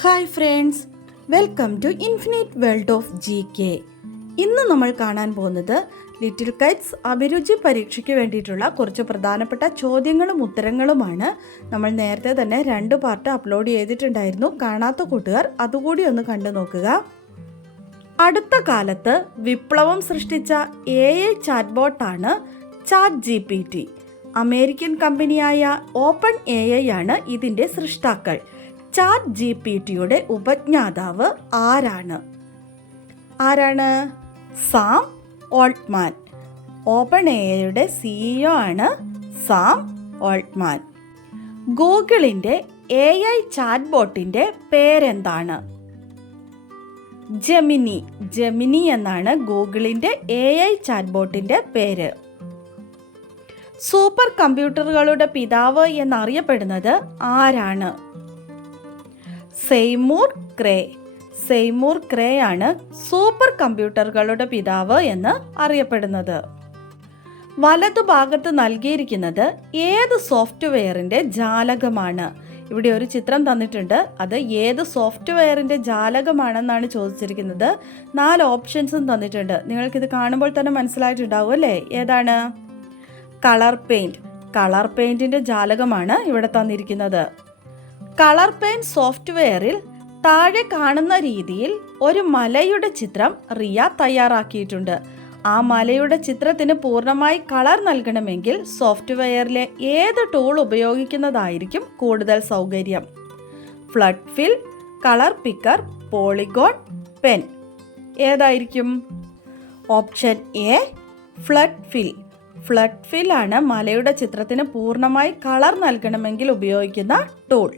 Hi friends, welcome to infinite world of GK. ഇന്ന് നമ്മൾ കാണാൻ പോകുന്നത് ലിറ്റിൽ കൈറ്റ്സ് അഭിരുചി പരീക്ഷയ്ക്ക് വേണ്ടിയിട്ടുള്ള കുറച്ച് പ്രധാനപ്പെട്ട ചോദ്യങ്ങളും ഉത്തരങ്ങളുമാണ്. നമ്മൾ നേരത്തെ തന്നെ 2 പാർട്ട് അപ്ലോഡ് ചെയ്തിട്ടുണ്ടായിരുന്നു. കാണാത്ത കൂട്ടുകാർ അതുകൂടി ഒന്ന് കണ്ടു നോക്കുക. അടുത്ത കാലത്ത് വിപ്ലവം സൃഷ്ടിച്ച AI ചാറ്റ്ബോട്ടാണ് ChatGPT. അമേരിക്കൻ കമ്പനിയായ ഓപ്പൺ AI ആണ് ഇതിൻ്റെ സൃഷ്ടാക്കൾ. ChatGPTയുടെ ഉപജ്ഞാതാവ് ആരാണ്? Sam Altman. ഓപ്പൺ AIയുടെ CEO ആണ് സാം ഓൾട്ട്മാൻ. ഗൂഗിളിൻ്റെ AI ചാറ്റ്ബോട്ടിൻ്റെ പേരെന്താണ്? ജെമിനി എന്നാണ് ഗൂഗിളിൻ്റെ AI ചാറ്റ്ബോട്ടിൻ്റെ പേര്. സൂപ്പർ കമ്പ്യൂട്ടറുകളുടെ പിതാവ് എന്നറിയപ്പെടുന്നത് ആരാണ്? സെയ്മൂർ ക്രേ ആണ് സൂപ്പർ കമ്പ്യൂട്ടറുകളുടെ പിതാവ് എന്ന് അറിയപ്പെടുന്നത്. വലതുഭാഗത്ത് നൽകിയിരിക്കുന്നത് ഏത് സോഫ്റ്റ്വെയറിൻ്റെ ജാലകമാണ്? ഇവിടെ ഒരു ചിത്രം തന്നിട്ടുണ്ട്. അത് ഏത് സോഫ്റ്റ്വെയറിൻ്റെ ജാലകമാണെന്നാണ് ചോദിച്ചിരിക്കുന്നത്. 4 ഓപ്ഷൻസും തന്നിട്ടുണ്ട്. നിങ്ങൾക്കിത് കാണുമ്പോൾ തന്നെ മനസ്സിലായിട്ടുണ്ടാവും അല്ലേ? ഏതാണ്? കളർ പെയിൻറ്റിൻ്റെ ജാലകമാണ് ഇവിടെ തന്നിരിക്കുന്നത്. കളർ പെയിൻറ്റ് സോഫ്റ്റ്വെയറിൽ താഴെ കാണുന്ന രീതിയിൽ ഒരു മലയുടെ ചിത്രം റിയ തയ്യാറാക്കിയിട്ടുണ്ട്. ആ മലയുടെ ചിത്രത്തിന് പൂർണ്ണമായി കളർ നൽകണമെങ്കിൽ സോഫ്റ്റ്വെയറിലെ ഏത് ടൂൾ ഉപയോഗിക്കുന്നതായിരിക്കും കൂടുതൽ സൗകര്യം? ഫ്ലഡ് ഫിൽ, കളർ പിക്കർ, പോളിഗോൺ, പെൻ. ഏതായിരിക്കും? ഓപ്ഷൻ എ ഫ്ലഡ് ഫിൽ ആണ് മലയുടെ ചിത്രത്തിന് പൂർണ്ണമായി കളർ നൽകണമെങ്കിൽ ഉപയോഗിക്കുന്ന ടൂൾ.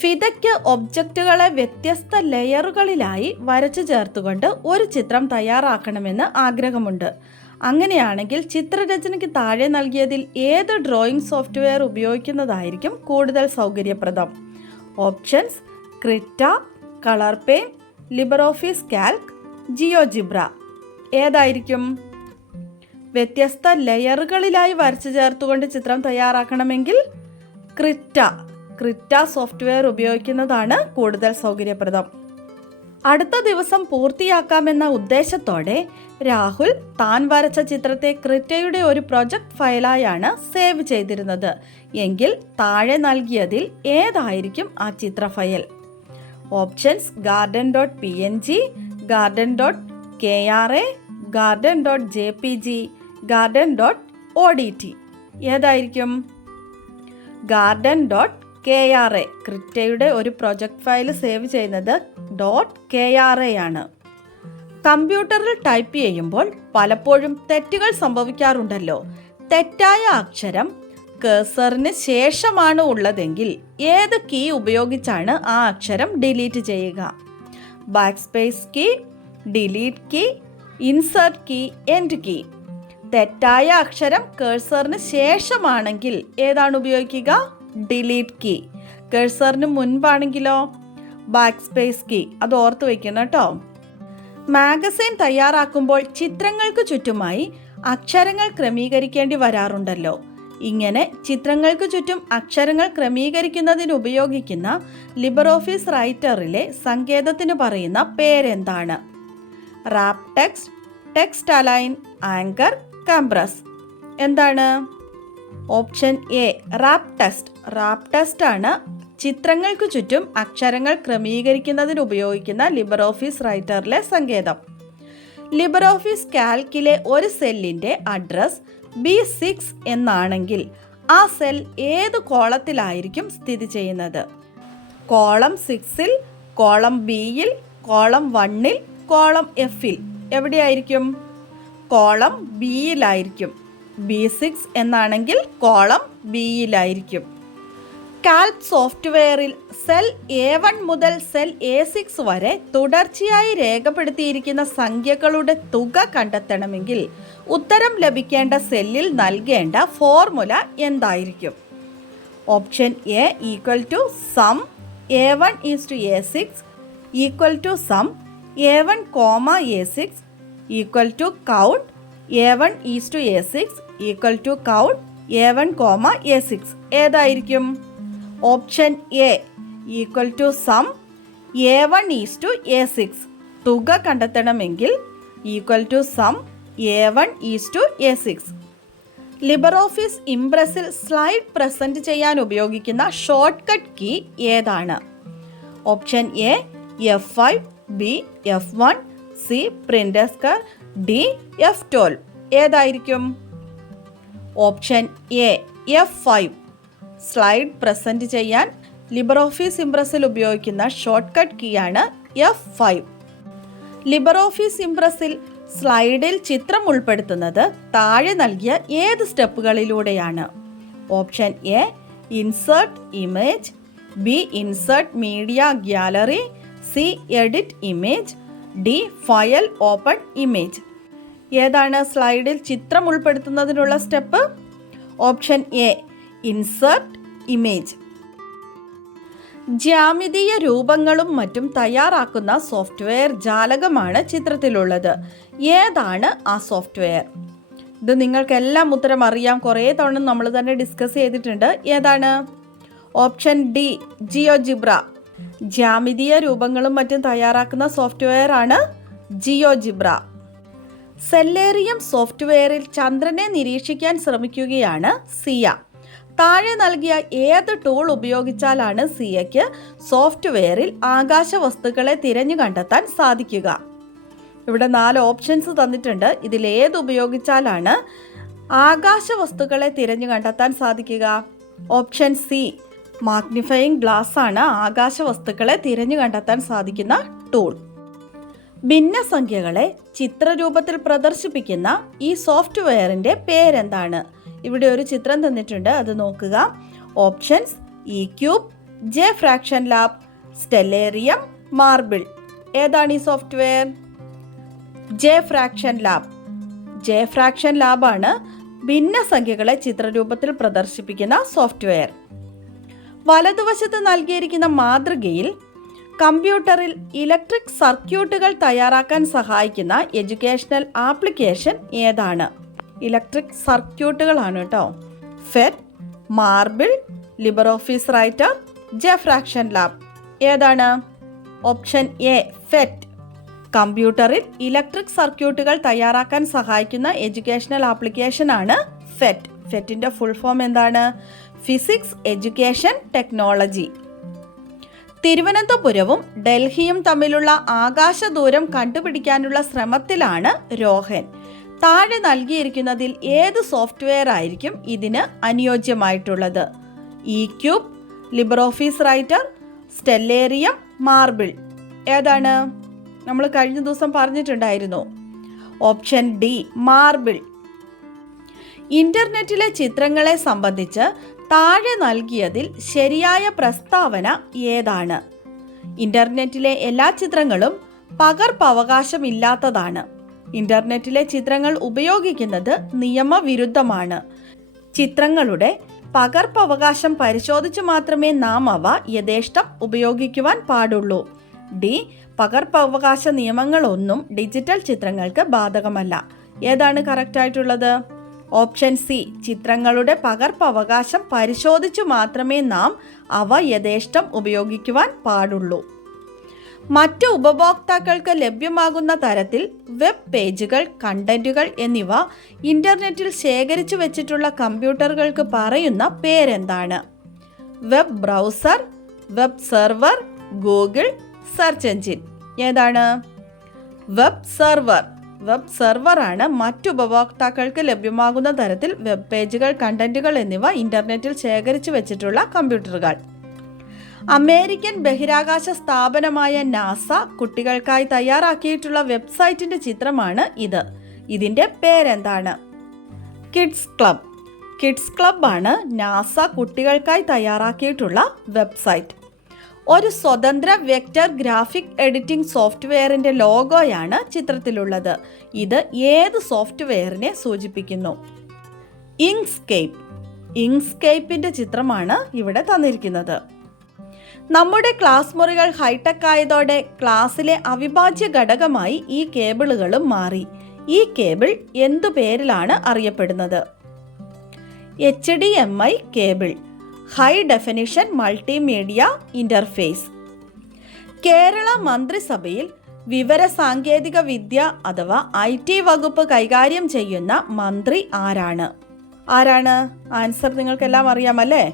ഫിദയ്ക്ക് ഒബ്ജക്റ്റുകളെ വ്യത്യസ്ത ലെയറുകളിലായി വരച്ചു ചേർത്തുകൊണ്ട് ഒരു ചിത്രം തയ്യാറാക്കണമെന്ന് ആഗ്രഹമുണ്ട്. അങ്ങനെയാണെങ്കിൽ ചിത്രരചനയ്ക്ക് താഴെ നൽകിയതിൽ ഏത് ഡ്രോയിങ് സോഫ്റ്റ്വെയർ ഉപയോഗിക്കുന്നതായിരിക്കും കൂടുതൽ സൗകര്യപ്രദം? Options: Krita, colour paint, LibreOffice Calc, GeoGebra. ഏതായിരിക്കും? വ്യത്യസ്ത ലെയറുകളിലായി വരച്ചു ചേർത്തുകൊണ്ട് ചിത്രം തയ്യാറാക്കണമെങ്കിൽ ക്രിറ്റ സോഫ്റ്റ്വെയർ ഉപയോഗിക്കുന്നതാണ് കൂടുതൽ സൗകര്യപ്രദം. അടുത്ത ദിവസം പൂർത്തിയാക്കാമെന്ന ഉദ്ദേശത്തോടെ രാഹുൽ താൻ വരച്ച ചിത്രത്തെ ക്രിറ്റയുടെ ഒരു പ്രൊജക്ട് ഫയലായാണ് സേവ് ചെയ്തിരുന്നത്. എങ്കിൽ താഴെ നൽകിയതിൽ ഏതായിരിക്കും ആ ചിത്ര file? Options: garden.png, garden.kra, garden.jpg, garden.odt. ഏതായിരിക്കും? garden.kra. ക്രിറ്റയുടെ ഒരു പ്രൊജക്ട് ഫയൽ സേവ് ചെയ്യുന്നത് .kra ആണ്. കമ്പ്യൂട്ടറിൽ ടൈപ്പ് ചെയ്യുമ്പോൾ പലപ്പോഴും തെറ്റുകൾ സംഭവിക്കാറുണ്ടല്ലോ. തെറ്റായ അക്ഷരം കഴ്സറിന് ശേഷമാണ് ഉള്ളതെങ്കിൽ ഏത് കീ ഉപയോഗിച്ചാണ് ആ അക്ഷരം ഡിലീറ്റ് ചെയ്യുക? Backspace key, delete key, insert key, end key. തെറ്റായ അക്ഷരം കഴ്സറിന് ശേഷമാണെങ്കിൽ ഏതാണ് ഉപയോഗിക്കുക? Delete key. കഴ്സറിന് മുൻപാണെങ്കിലോ? Backspace key. അത് ഓർത്ത് വയ്ക്കണം കേട്ടോ. മാഗസിൻ തയ്യാറാക്കുമ്പോൾ ചിത്രങ്ങൾക്ക് ചുറ്റുമായി അക്ഷരങ്ങൾ ക്രമീകരിക്കേണ്ടി വരാറുണ്ടല്ലോ. ഇങ്ങനെ ചിത്രങ്ങൾക്ക് ചുറ്റും അക്ഷരങ്ങൾ ക്രമീകരിക്കുന്നതിന് ഉപയോഗിക്കുന്ന ലിബ്രിയോഫിസ് റൈറ്ററിലെ സങ്കേതത്തിന് പറയുന്ന പേരെന്താണ്? Wrap text, text align, anchor, compress. എന്താണ്? ഓപ്ഷൻ എ റാപ്പ് ടെക്സ്റ്റ് ആണ് ചിത്രങ്ങൾക്ക് ചുറ്റും അക്ഷരങ്ങൾ ക്രമീകരിക്കുന്നതിന് ഉപയോഗിക്കുന്ന ലിബ്രിയോഫിസ് റൈറ്ററിലെ സങ്കേതം. ലിബ്രിയോഫിസ് കാൽക്കിലെ ഒരു സെല്ലിൻ്റെ അഡ്രസ് B6 എന്നാണെങ്കിൽ ആ സെൽ ഏത് കോളത്തിലായിരിക്കും സ്ഥിതി ചെയ്യുന്നത്? കോളം 6-ൽ, കോളം B-യിൽ, കോളം 1-ൽ, കോളം F-ൽ. എവിടെയായിരിക്കും? കോളം B-യിലായിരിക്കും. B6 എന്നാണെങ്കിൽ കോളം B-യിലായിരിക്കും. കാൽക് സോഫ്റ്റ്വെയറിൽ സെൽ A1 മുതൽ സെൽ A6 വരെ തുടർച്ചയായി രേഖപ്പെടുത്തിയിരിക്കുന്ന സംഖ്യകളുടെ തുക കണ്ടെത്തണമെങ്കിൽ ഉത്തരം ലഭിക്കേണ്ട സെല്ലിൽ നൽകേണ്ട ഫോർമുല എന്തായിരിക്കും? Option A sum A1 A6 sum A1, A6 count A1 A6 count A1, A6. ഏതായിരിക്കും? Option A sum A1:A6. തുക കണ്ടെത്തണമെങ്കിൽ equal to sum A1:A6. LibreOffice ഇംപ്രസിൽ സ്ലൈഡ് പ്രസൻറ്റ് ചെയ്യാൻ ഉപയോഗിക്കുന്ന ഷോർട്ട് കട്ട് കീ ഏതാണ്? Option A F5, B F1, C print screen, D F12. ഏതായിരിക്കും? Option A F5. Slide present ചെയ്യാൻ ലിബറോഫീസ് ഇംപ്രസിൽ ഉപയോഗിക്കുന്ന ഷോർട്ട് കട്ട് കീയാണ് F5. ലിബറോഫീസ് ഇംപ്രസിൽ സ്ലൈഡിൽ ചിത്രം ഉൾപ്പെടുത്തുന്നത് താഴെ നൽകിയ ഏത് സ്റ്റെപ്പുകളിലൂടെയാണ്? Option A insert image, B insert media gallery, C edit image, D file open image. ഏതാണ് സ്ലൈഡിൽ ചിത്രം ഉൾപ്പെടുത്തുന്നതിനുള്ള step? Option A insert image. ജ്യാമിതീയ രൂപങ്ങളും മറ്റും തയ്യാറാക്കുന്ന സോഫ്റ്റ്വെയർ ജാലകമാണ് ചിത്രത്തിലുള്ളത്. ഏതാണ് ആ സോഫ്റ്റ്വെയർ? ഇത് നിങ്ങൾക്കെല്ലാം ഉത്തരം അറിയാം, കുറേ തവണ നമ്മൾ തന്നെ ഡിസ്കസ് ചെയ്തിട്ടുണ്ട്. ഏതാണ്? Option D GeoGebra. ജ്യാമിതീയ രൂപങ്ങളും മറ്റും തയ്യാറാക്കുന്ന സോഫ്റ്റ്വെയർ ആണ് ജിയോജിബ്ര. സെല്ലേറിയം സോഫ്റ്റ്വെയറിൽ ചന്ദ്രനെ നിരീക്ഷിക്കാൻ ശ്രമിക്കുകയാണ് സിയ. താഴെ നൽകിയ ഏത് ടൂൾ ഉപയോഗിച്ചാലാണ് സിയയ്ക്ക് സോഫ്റ്റ്വെയറിൽ ആകാശ വസ്തുക്കളെ തിരഞ്ഞു കണ്ടെത്താൻ സാധിക്കുക? ഇവിടെ 4 ഓപ്ഷൻസ് തന്നിട്ടുണ്ട്. ഇതിലേത് ഉപയോഗിച്ചാലാണ് ആകാശ വസ്തുക്കളെ തിരഞ്ഞു കണ്ടെത്താൻ സാധിക്കുക? ഓപ്ഷൻ സി മാഗ്നിഫയിങ് ഗ്ലാസ് ആണ് ആകാശ വസ്തുക്കളെ തിരഞ്ഞു കണ്ടെത്താൻ സാധിക്കുന്ന ടൂൾ. ഭിന്നസംഖ്യകളെ ചിത്രരൂപത്തിൽ പ്രദർശിപ്പിക്കുന്ന ഈ സോഫ്റ്റ്വെയറിൻ്റെ പേരെന്താണ്? ഇവിടെ ഒരു ചിത്രം തന്നിട്ടുണ്ട്, അത് നോക്കുക. Options e cube, J fraction lab, Stellarium, Marble. ഏതാണ് ഈ software? J fraction lab. J fraction ലാബാണ് ഭിന്നസംഖ്യകളെ ചിത്രരൂപത്തിൽ പ്രദർശിപ്പിക്കുന്ന സോഫ്റ്റ്വെയർ. വലതുവശത്ത് നൽകിയിരിക്കുന്ന മാതൃകയിൽ കമ്പ്യൂട്ടറിൽ ഇലക്ട്രിക് സർക്യൂട്ടുകൾ തയ്യാറാക്കാൻ സഹായിക്കുന്ന എഡ്യൂക്കേഷണൽ ആപ്ലിക്കേഷൻ ഏതാണ്? ഇലക്ട്രിക് സർക്യൂട്ടുകളാണ് കേട്ടോ. PhET, Marble, LibreOffice Writer, J fraction lab. ഏതാണ്? Option A PhET. കമ്പ്യൂട്ടറിൽ ഇലക്ട്രിക് സർക്യൂട്ടുകൾ തയ്യാറാക്കാൻ സഹായിക്കുന്ന എഡ്യൂക്കേഷണൽ ആപ്ലിക്കേഷൻ ആണ് ഫെറ്റ്. ഫെറ്റിൻ്റെ ഫുൾ ഫോം എന്താണ്? Physics education technology. തിരുവനന്തപുരവും ഡൽഹിയും തമ്മിലുള്ള ആകാശ ദൂരം കണ്ടുപിടിക്കാനുള്ള ശ്രമത്തിലാണ് രോഹൻ. താഴെ നൽകിയിരിക്കുന്നതിൽ ഏത് സോഫ്റ്റ്വെയർ ആയിരിക്കും ഇതിന് അനുയോജ്യമായിട്ടുള്ളത്? E cube, LibreOffice Writer, Stellarium, Marble. ഏതാണ്? നമ്മൾ കഴിഞ്ഞ ദിവസം പറഞ്ഞിട്ടുണ്ടായിരുന്നു. Option D marble. ഇന്റർനെറ്റിലെ ചിത്രങ്ങളെ സംബന്ധിച്ച് താഴെ നൽകിയതിൽ ശരിയായ പ്രസ്താവന ഏതാണ്? ഇന്റർനെറ്റിലെ എല്ലാ ചിത്രങ്ങളും പകർപ്പവകാശമില്ലാത്തതാണ്. ഇന്റർനെറ്റിലെ ചിത്രങ്ങൾ ഉപയോഗിക്കുന്നത് നിയമവിരുദ്ധമാണ്. ചിത്രങ്ങളുടെ പകർപ്പവകാശം പരിശോധിച്ച് മാത്രമേ നാം അവ യഥേഷ്ടം ഉപയോഗിക്കുവാൻ പാടുള്ളൂ. ഡി പകർപ്പവകാശ നിയമങ്ങളൊന്നും ഡിജിറ്റൽ ചിത്രങ്ങൾക്ക് ബാധകമല്ല. ഏതാണ് കറക്റ്റ് ആയിട്ടുള്ളത്? ഓപ്ഷൻ സി ചിത്രങ്ങളുടെ പകർപ്പവകാശം പരിശോധിച്ചു മാത്രമേ നാം അവ യഥേഷ്ടം ഉപയോഗിക്കുവാൻ പാടുള്ളൂ. മറ്റ് ഉപഭോക്താക്കൾക്ക് ലഭ്യമാകുന്ന തരത്തിൽ വെബ് പേജുകൾ, കണ്ടന്റുകൾ എന്നിവ ഇന്റർനെറ്റിൽ ശേഖരിച്ചു വെച്ചിട്ടുള്ള കമ്പ്യൂട്ടറുകൾക്ക് പറയുന്ന പേരെന്താണ്? Web browser, web server, Google, search engine. ഏതാണ്? Web server. വെബ് സെർവറാണ് മറ്റു ഉപഭോക്താക്കൾക്ക് ലഭ്യമാകുന്ന തരത്തിൽ വെബ് പേജുകൾ, കണ്ടന്റുകൾ എന്നിവ ഇന്റർനെറ്റിൽ ശേഖരിച്ചു വെച്ചിട്ടുള്ള കമ്പ്യൂട്ടറുകൾ. അമേരിക്കൻ ബഹിരാകാശ സ്ഥാപനമായ നാസ കുട്ടികൾക്കായി തയ്യാറാക്കിയിട്ടുള്ള വെബ്സൈറ്റിന്റെ ചിത്രമാണ് ഇത്. ഇതിന്റെ പേരെന്താണ്? Kids club. കിഡ്സ് ക്ലബ് ആണ് നാസ കുട്ടികൾക്കായി തയ്യാറാക്കിയിട്ടുള്ള വെബ്സൈറ്റ്. ഒരു സ്വതന്ത്ര വെക്റ്റർ ഗ്രാഫിക് എഡിറ്റിംഗ് സോഫ്റ്റ്വെയറിന്റെ ലോഗോയാണ് ചിത്രത്തിലുള്ളത്. ഇത് ഏത് സോഫ്റ്റ്വെയറിനെ സൂചിപ്പിക്കുന്നു? ഇങ്ക്സ്കേപ്പ്. ഇങ്ക്സ്കേപ്പിന്റെ ചിത്രമാണ് ഇവിടെ തന്നിരിക്കുന്നത്. നമ്മുടെ ക്ലാസ് മുറികൾ ഹൈടെക് ആയതോടെ ക്ലാസ്സിലെ അവിഭാജ്യ ഘടകമായി ഈ കേബിളുകളും മാറി. ഈ കേബിൾ എന്തു പേരിലാണ് അറിയപ്പെടുന്നത്? HDMI cable, high definition multimedia interface. Kerala മന്ത്രിസഭയിൽ വിവര സാങ്കേതിക വിദ്യ അഥവാ IT വകുപ്പ് കൈകാര്യം ചെയ്യുന്ന മന്ത്രി ആരാണ്? ആൻസർ നിങ്ങൾക്കെല്ലാം അറിയാമല്ലേ?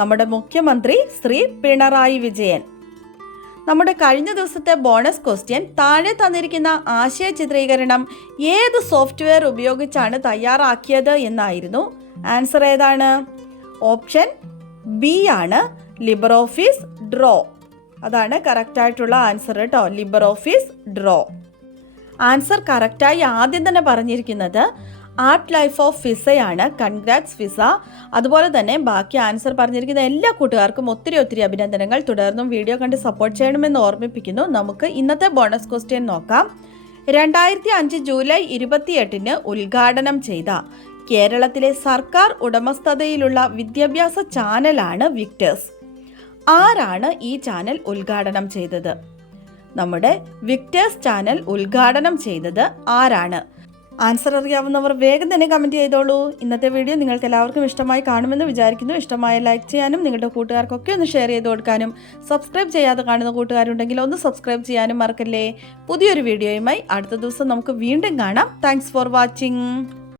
നമ്മുടെ മുഖ്യമന്ത്രി ശ്രീ പിണറായി വിജയൻ. നമ്മുടെ കഴിഞ്ഞ ദിവസത്തെ ബോണസ് ക്വസ്റ്റ്യൻ താഴെ തന്നിരിക്കുന്ന ആശയ ചിത്രീകരണം ഏത് സോഫ്റ്റ്വെയർ ഉപയോഗിച്ചാണ് തയ്യാറാക്കിയത് എന്നായിരുന്നു. ആൻസർ ഏതാണ്? ഓപ്ഷൻ ബി ആണ്, ലിബർ ഓഫീസ് ഡ്രോ. അതാണ് കറക്റ്റായിട്ടുള്ള ആൻസർ കേട്ടോ, ലിബർ ഓഫീസ് ഡ്രോ. ആൻസർ കറക്റ്റായി ആദ്യം തന്നെ പറഞ്ഞിരിക്കുന്നത് art life of ഫിസയാണ്. Congrats Fiza. അതുപോലെ തന്നെ ബാക്കി ആൻസർ പറഞ്ഞിരിക്കുന്ന എല്ലാ കൂട്ടുകാർക്കും ഒത്തിരി അഭിനന്ദനങ്ങൾ. തുടർന്നും വീഡിയോ കണ്ട് സപ്പോർട്ട് ചെയ്യണമെന്ന് ഓർമ്മിപ്പിക്കുന്നു. നമുക്ക് ഇന്നത്തെ ബോണസ് ക്വസ്റ്റ്യൻ നോക്കാം. 2005 ജൂലൈ 28 ഉദ്ഘാടനം ചെയ്ത കേരളത്തിലെ സർക്കാർ ഉടമസ്ഥതയിലുള്ള വിദ്യാഭ്യാസ ചാനലാണ് വിക്ടേഴ്സ്. ആരാണ് ഈ ചാനൽ ഉദ്ഘാടനം ചെയ്തത്? നമ്മുടെ വിക്ടേഴ്സ് ചാനൽ ഉദ്ഘാടനം ചെയ്തത് ആരാണ്? ആൻസർ അറിയാവുന്നവർ വേഗം തന്നെ കമൻറ്റ് ചെയ്തോളൂ. ഇന്നത്തെ വീഡിയോ നിങ്ങൾക്ക് എല്ലാവർക്കും ഇഷ്ടമായി കാണുമെന്ന് വിചാരിക്കുന്നു. ഇഷ്ടമായ ലൈക്ക് ചെയ്യാനും നിങ്ങളുടെ കൂട്ടുകാർക്കൊക്കെ ഒന്ന് ഷെയർ ചെയ്ത് കൊടുക്കാനും സബ്സ്ക്രൈബ് ചെയ്യാതെ കാണുന്ന കൂട്ടുകാരുണ്ടെങ്കിൽ ഒന്ന് സബ്സ്ക്രൈബ് ചെയ്യാനും മറക്കല്ലേ. പുതിയൊരു വീഡിയോയുമായി അടുത്ത ദിവസം നമുക്ക് വീണ്ടും കാണാം. Thanks for watching.